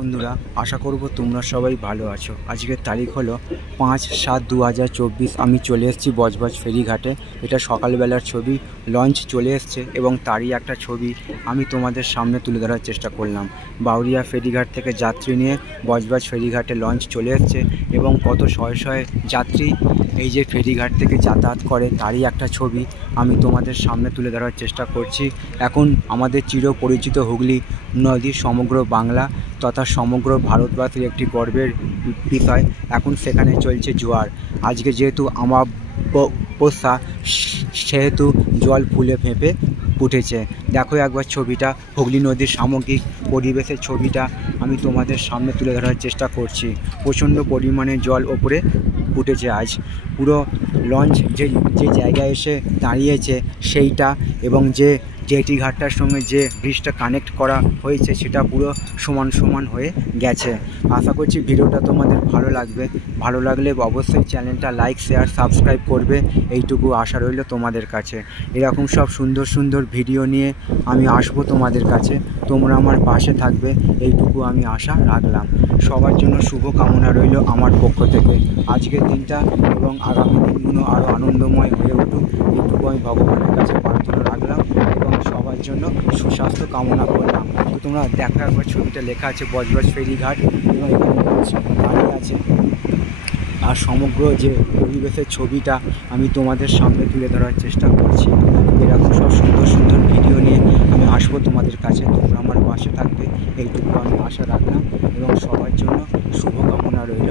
বন্ধুরা, আশা করব তোমরা সবাই ভালো আছো। আজকের তারিখ হলো 5/7/2024। আমি চলে এসেছি বজবজ ফেরিঘাটে। এটা সকালবেলার ছবি। লঞ্চ চলে এসছে এবং তারই একটা ছবি আমি তোমাদের সামনে তুলে ধরার চেষ্টা করলাম। বাউরিয়া ফেরিঘাট থেকে যাত্রী নিয়ে বজবজ ফেরিঘাটে লঞ্চ চলে এসছে এবং কত শয়ে শয়ে যাত্রী এই যে ফেরিঘাট থেকে যাতায়াত করে তারই একটা ছবি আমি তোমাদের সামনে তুলে ধরার চেষ্টা করছি। এখন আমাদের চিরপরিচিত হুগলি নদী সমগ্র বাংলা তথা সমগ্র ভারতবাসীর একটি গর্বের বিষয়। এখন সেখানে চলছে জোয়ার। আজকে যেহেতু অমাবস্যা, সেহেতু জল ফুলে ফেঁপে উঠেছে। দেখো একবার ছবিটা, হুগলি নদীর সামগ্রিক পরিবেশের ছবিটা আমি তোমাদের সামনে তুলে ধরার চেষ্টা করছি। প্রচণ্ড পরিমাণে জল ওপরে উঠেছে। আজ পুরো লঞ্চ যে জায়গায় এসে দাঁড়িয়েছে সেইটা এবং যে জেটি ঘাটটার সঙ্গে যে ব্রিজটা কানেক্ট করা হয়েছে সেটা পুরো সমান সমান হয়ে গেছে। আশা করছি ভিডিওটা তোমাদের ভালো লাগবে। ভালো লাগলে অবশ্যই চ্যানেলটা লাইক, শেয়ার, সাবস্ক্রাইব করবে, এইটুকু আশা রইল তোমাদের কাছে। এরকম সব সুন্দর সুন্দর ভিডিও নিয়ে আমি আসবো তোমাদের কাছে। তোমরা আমার পাশে থাকবে, এইটুকু আমি আশা রাখলাম। সবার জন্য শুভ কামনা রইল আমার পক্ষ থেকে। আজকের দিনটা এবং আগামী দিনগুলো আরও আনন্দময় হয়ে উঠুক, এইটুকু আমি ভগবানের কাছে প্রার্থনা রাখলাম এবং সবার জন্য সুস্বাস্থ্য কামনা করলাম। তো তোমরা দেখো একবার ছবিটা, লেখা আছে বজবজ ফেরিঘাট এবং এখানে দাঁড়িয়ে আছে। আর সমগ্র যে পরিবেশের ছবিটা আমি তোমাদের সামনে তুলে ধরার চেষ্টা করছি। এরকম সব সুন্দর সুন্দর ভিডিও নিয়ে আমি আসবো তোমাদের কাছে। তোমরা আমার পাশে থাকবে, এইটুকু আমি আশা রাখলাম এবং সবার জন্য শুভকামনা রইল।